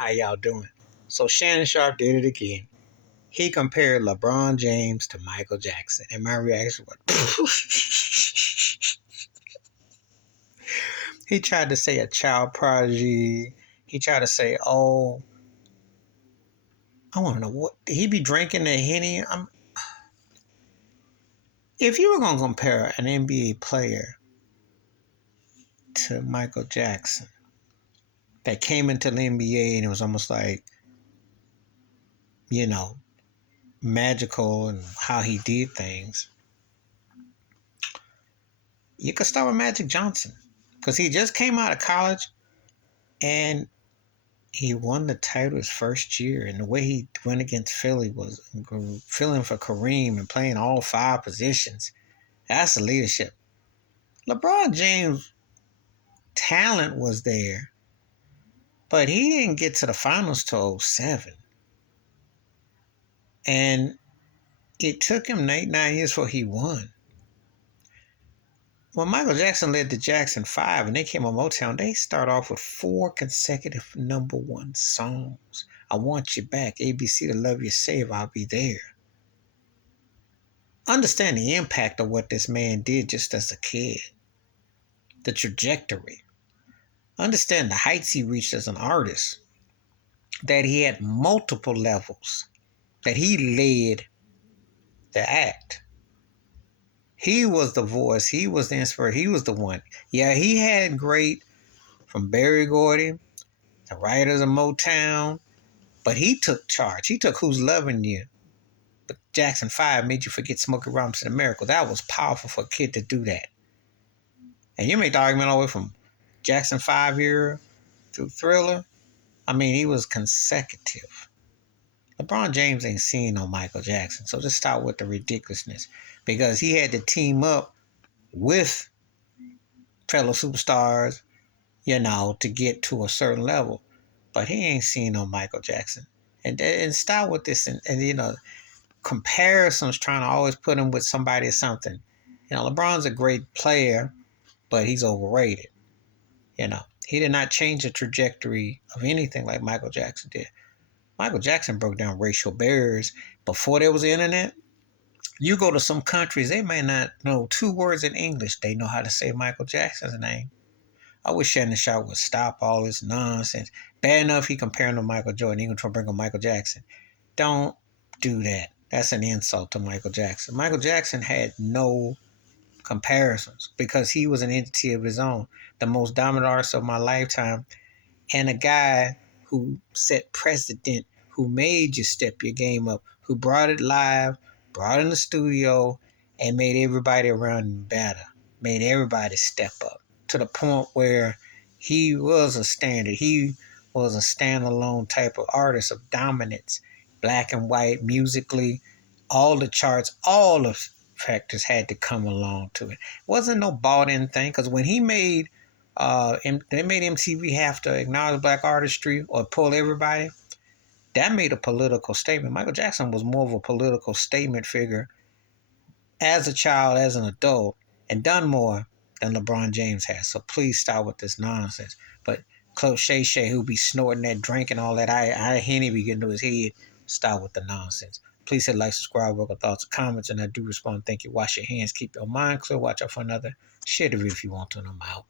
How y'all doing? So Shannon Sharp did it again. He compared LeBron James to Michael Jackson. And my reaction was, he tried to say a child prodigy. He tried to say, oh, I want to know what he be drinking the Henny. If you were going to compare an NBA player to Michael Jackson that came into the NBA and it was almost like, you know, magical and how he did things, you could start with Magic Johnson because he just came out of college and he won the title his first year. And the way he went against Philly was filling for Kareem and playing all five positions. That's the leadership. LeBron James' talent was there, but he didn't get to the finals till 07. And it took him 9 years before he won. When Michael Jackson led the Jackson 5 and they came on Motown, they start off with 4 consecutive #1 songs. I Want You Back, ABC to Love You Save, I'll Be There. Understand the impact of what this man did just as a kid. The trajectory. Understand the heights he reached as an artist. That he had multiple levels. That he led the act. He was the voice. He was the inspiration. He was the one. Yeah, he had great from Berry Gordy, the writers of Motown, but he took charge. He took Who's Loving You. But Jackson 5 made you forget Smokey Robinson and Miracle. That was powerful for a kid to do that. And you make the argument all the way from Jackson 5 era to Thriller. I mean, he was consecutive. LeBron James ain't seen no Michael Jackson. So just start with the ridiculousness. Because he had to team up with fellow superstars, to get to a certain level. But he ain't seen no Michael Jackson. And start with this and comparisons, trying to always put him with somebody or something. LeBron's a great player, but he's overrated. He did not change the trajectory of anything like Michael Jackson did. Michael Jackson broke down racial barriers before there was the internet. You go to some countries, they may not know 2 words in English. They know how to say Michael Jackson's name. I wish Shannon Sharp would stop all this nonsense. Bad enough he comparing to Michael Jordan. He going to bring up Michael Jackson. Don't do that. That's an insult to Michael Jackson. Michael Jackson had no comparisons because he was an entity of his own. The most dominant artist of my lifetime. And a guy who set precedent, who made you step your game up, who brought it live, brought it in the studio, and made everybody around him better. Made everybody step up to the point where he was a standard. He was a standalone type of artist of dominance, black and white, musically, all the charts, all the factors had to come along to it. It wasn't no bought-in thing, because when he made they made MTV have to acknowledge black artistry or pull everybody. That made a political statement. Michael Jackson was more of a political statement figure as a child, as an adult, and done more than LeBron James has. So please stop with this nonsense. But Club Shay Shay, who be snorting that drink and all that, I Henny be getting to his head. Stop with the nonsense. Please hit like, subscribe, work on thoughts, comments, and I do respond. Thank you. Wash your hands. Keep your mind clear. Watch out for another. Share the video if you want to, and I'm out.